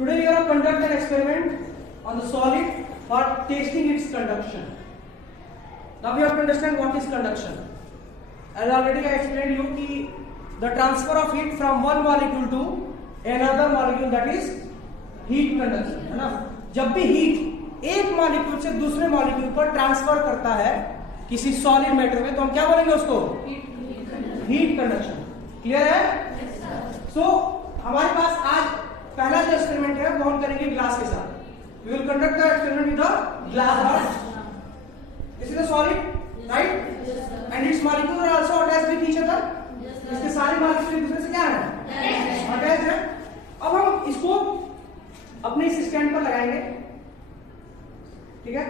Today we are going to conduct an experiment on the solid for testing its conduction. Now we have to understand what is conduction. As already I explained you कि the transfer of heat from one molecule to another molecule, that is heat conduction, है ना. जब भी heat एक molecule से दूसरे molecule पर transfer करता है किसी solid matter में, तो हम क्या बोलेंगे उसको? heat conduction. Clear है? So हमारे पास आज पहला जो एक्सपेरिमेंट है वो हम करेंगे ग्लास के साथ. We will conduct the experiment with the glass rod. This is a solid, right? And its molecules are also attached with each other. इसके सारे molecules एक दूसरे से क्या है? Attached है. अब हम इसको अपने इस स्टैंड पर लगाएंगे, ठीक है?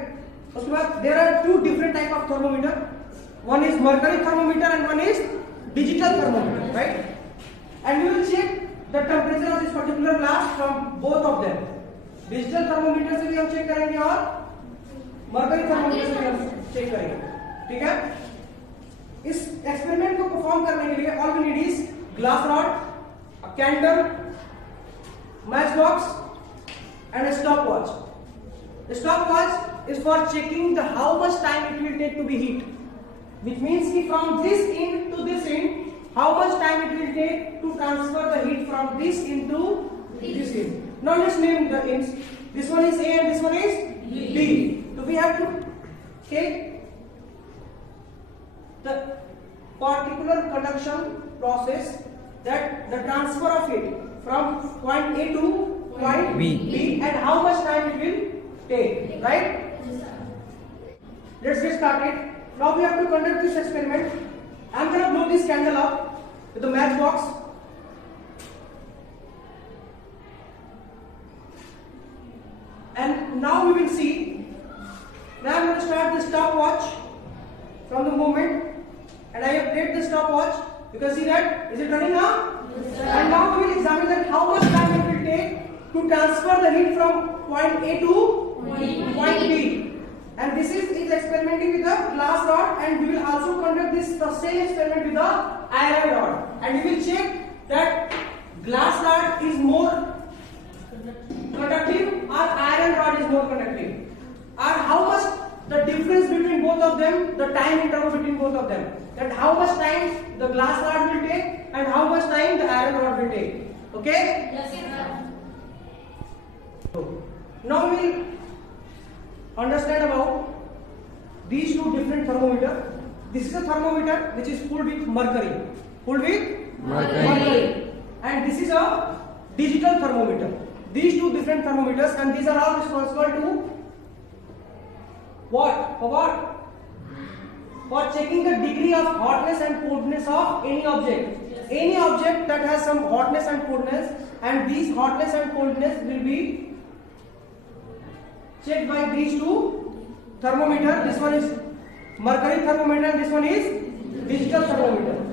उसके बाद there are two different type of thermometer. One is mercury thermometer and one is digital thermometer, right? And we will check the temperature of this particular glass from both of them. Digital thermometer से भी हम check करेंगे और mercury thermometer से भी हम check करेंगे, ठीक है? इस एक्सपेरिमेंट को परफॉर्म करने के लिए all we need is glass rod, a candle, matchbox and a stopwatch. The stopwatch is for checking the how much time it will take to be heat, which means कि from this end to this end, how much time it will take to transfer the heat from this end to this end. Now let's name the ends. This one is A and this one is B. So we have to take the particular conduction process, that the transfer of heat from point A to point B and how much time it will take, right? Let's get started. Now we have to conduct this experiment. I'm going to blow this candle up with the matchbox. And now we will see. Now I'm going to start the stopwatch from the moment, and I have played the stopwatch. You can see that. Is it running now? Yes, sir. And now we will examine that how much time it will take to transfer the heat from point A to point B. And this is experimenting with the glass rod, and we will also conduct the same experiment with the iron rod. And we will check that glass rod is more conductive or iron rod is more conductive, or how much the difference between both of them, the time interval between both of them, that how much time the glass rod will take and how much time the iron rod will take. Okay? Yes, sir. Now we will understand about these two different thermometers. This is a thermometer which is filled with mercury. Filled with mercury. And this is a digital thermometer. These two different thermometers, and these are all responsible to what? For what? For checking the degree of hotness and coldness of any object. Yes. Any object that has some hotness and coldness, and these hotness and coldness will be checked by these two thermometers. This one is mercury thermometer and this one is digital thermometer.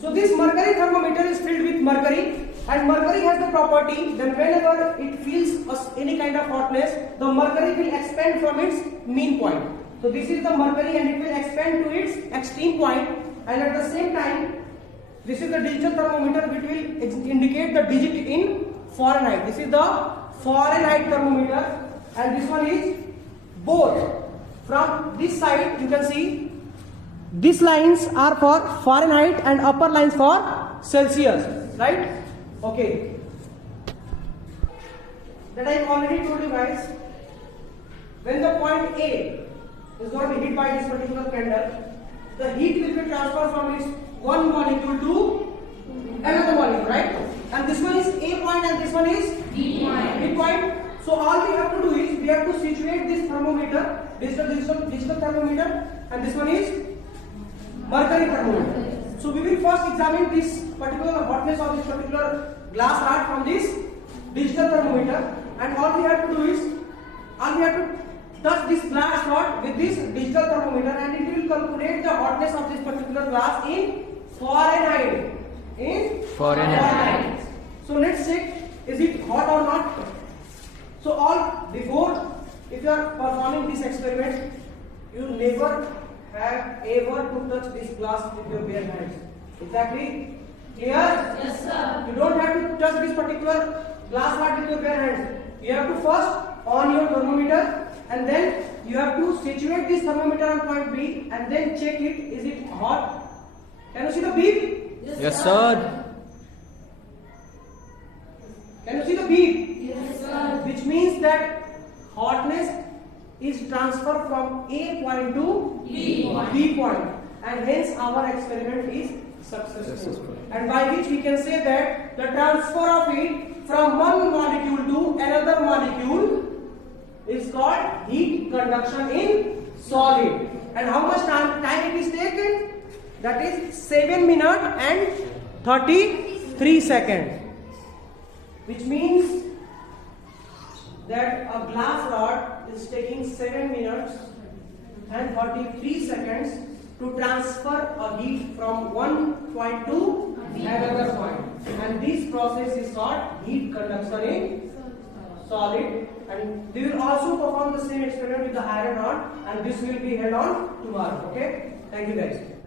So this mercury thermometer is filled with mercury, and mercury has the property that whenever it feels any kind of hotness, the mercury will expand from its mean point. So this is the mercury and it will expand to its extreme point, and at the same time this is the digital thermometer which will indicate the digit in Fahrenheit. This is the Fahrenheit thermometer, and this one is both. From this side you can see these lines are for Fahrenheit and upper lines for Celsius, right? Okay. That I already told you guys. When the point A is going to be hit by this particular candle, the heat will be transferred from its one molecule to another molecule, right? And this one is A point and this one is B point. So all we have to do is we have to situate this thermometer. This is the digital thermometer, and this one is mercury thermometer. So we will first examine this particular hotness of this particular glass rod from this digital thermometer, and all we have to do is touch this glass rod with this digital thermometer, and it will calculate the hotness of this particular glass in Fahrenheit. In Fahrenheit. So let's check, is it hot or not? So before, if you are performing this experiment, you never have ever to touch this glass with your bare hands. Exactly. Clear? Yes, sir. You don't have to touch this particular glass rod with your bare hands. You have to first on your thermometer, and then you have to situate this thermometer on point B, and then check it. Is it hot? Can you see the beep? Yes, sir. Can you see the beep? Yes, sir. Which means that hotness is transferred from A point to B point, and hence our experiment is successful. And by which we can say that the transfer of heat from one molecule to another molecule is called heat conduction in solid. And how much time it is taken? That is 7 minutes and 33 seconds. Which means that a glass rod is taking 7 minutes and 33 seconds to transfer a heat from one point to another point. And this process is called heat conduction in solid. And we will also perform the same experiment with the iron rod, and this will be held on tomorrow. Okay? Thank you guys.